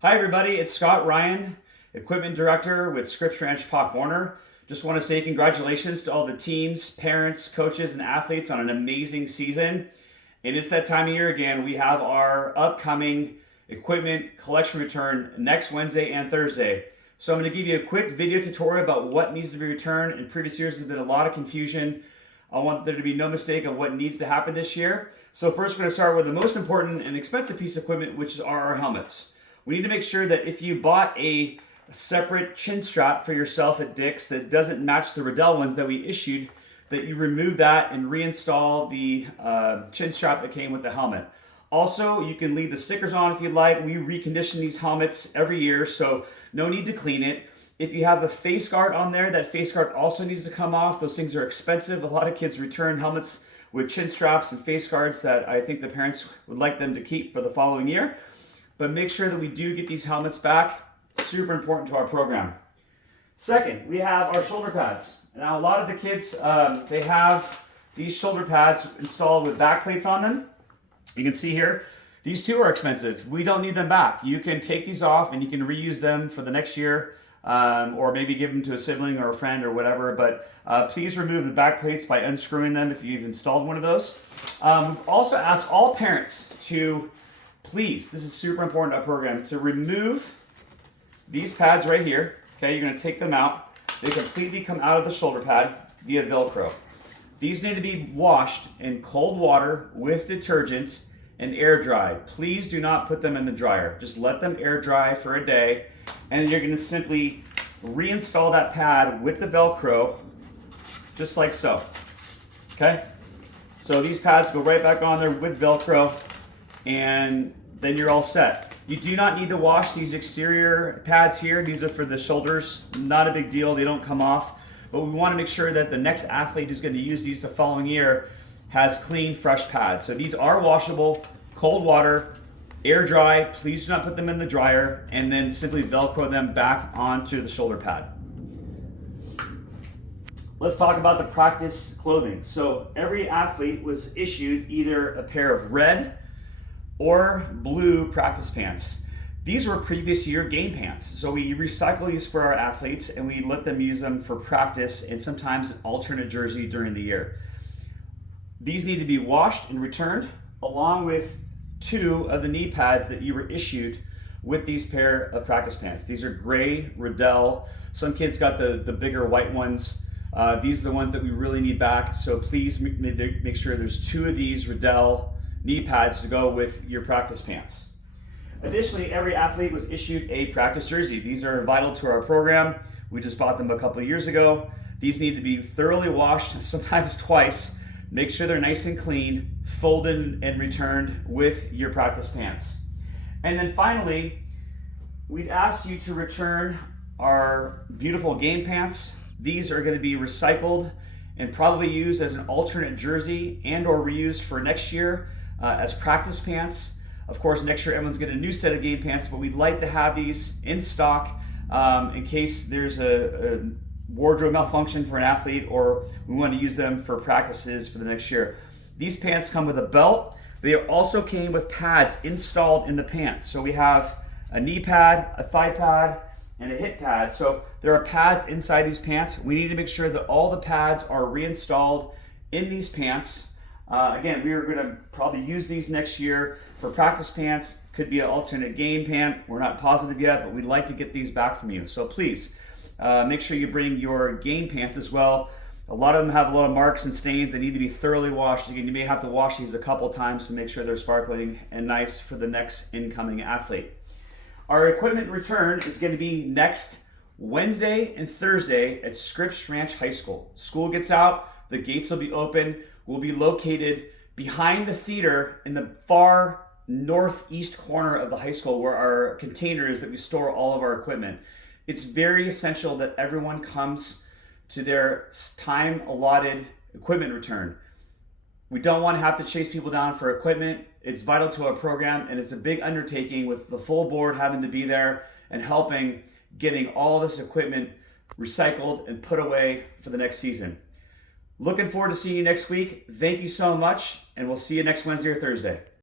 Hi everybody, it's Scott Ryan, Equipment Director with Scripps Ranch Pop Warner. Just want to say congratulations to all the teams, parents, coaches, and athletes on an amazing season. And it's that time of year again. We have our upcoming equipment collection return next Wednesday and Thursday. So I'm going to give you a quick video tutorial about what needs to be returned. In previous years, there's been a lot of confusion. I want there to be no mistake of what needs to happen this year. So first we're going to start with the most important and expensive piece of equipment, which are our helmets. We need to make sure that if you bought a separate chin strap for yourself at Dick's that doesn't match the Riddell ones that we issued, that you remove that and reinstall the chin strap that came with the helmet. Also, you can leave the stickers on if you'd like. We recondition these helmets every year, so no need to clean it. If you have a face guard on there, that face guard also needs to come off. Those things are expensive. A lot of kids return helmets with chin straps and face guards that I think the parents would like them to keep for the following year. But make sure that we do get these helmets back. Super important to our program. Second, we have our shoulder pads. Now, a lot of the kids, they have these shoulder pads installed with back plates on them. You can see here, these two are expensive. We don't need them back. You can take these off and you can reuse them for the next year, or maybe give them to a sibling or a friend or whatever. But please remove the back plates by unscrewing them if you've installed one of those. Also ask all parents to please, this is super important to our program, to remove these pads right here. Okay, you're going to take them out. They completely come out of the shoulder pad via Velcro. These need to be washed in cold water with detergent and air dry. Please do not put them in the dryer. Just let them air dry for a day, and then you're going to simply reinstall that pad with the Velcro, just like so. Okay? So these pads go right back on there with Velcro, and then you're all set. You do not need to wash these exterior pads here. These are for the shoulders. Not a big deal. They don't come off. But we want to make sure that the next athlete who's going to use these the following year has clean, fresh pads. So these are washable, cold water, air dry. Please do not put them in the dryer, and then simply Velcro them back onto the shoulder pad. Let's talk about the practice clothing. So every athlete was issued either a pair of red or blue practice pants. These were previous year game pants. So we recycle these for our athletes and we let them use them for practice and sometimes an alternate jersey during the year. These need to be washed and returned along with two of the knee pads that you were issued with these pair of practice pants. These are gray Riddell. Some kids got the bigger white ones. These are the ones that we really need back. So please make sure there's two of these Riddell knee pads to go with your practice pants. Additionally, every athlete was issued a practice jersey. These are vital to our program. We just bought them a couple of years ago. These need to be thoroughly washed, sometimes twice. Make sure they're nice and clean, folded and returned with your practice pants. And then finally, we'd ask you to return our beautiful game pants. These are going to be recycled and probably used as an alternate jersey and or reused for next year as practice pants. Of course, next year everyone's getting a new set of game pants, but we'd like to have these in stock in case there's a wardrobe malfunction for an athlete or we want to use them for practices for the next year. These pants come with a belt. They also came with pads installed in the pants. So we have a knee pad, a thigh pad, and a hip pad. So there are pads inside these pants. We need to make sure that all the pads are reinstalled in these pants. Again, we are going to probably use these next year for practice pants. Could be an alternate game pant. We're not positive yet, but we'd like to get these back from you. So please make sure you bring your game pants as well. A lot of them have a lot of marks and stains. They need to be thoroughly washed. You may have to wash these a couple times to make sure they're sparkling and nice for the next incoming athlete. Our equipment return is going to be next Wednesday and Thursday at Scripps Ranch High School. School gets out, the gates will be open. We'll be located behind the theater in the far northeast corner of the high school where our container is that we store all of our equipment. It's very essential that everyone comes to their time allotted equipment return. We don't want to have to chase people down for equipment. It's vital to our program, and it's a big undertaking with the full board having to be there and helping getting all this equipment recycled and put away for the next season. Looking forward to seeing you next week. Thank you so much, and we'll see you next Wednesday or Thursday.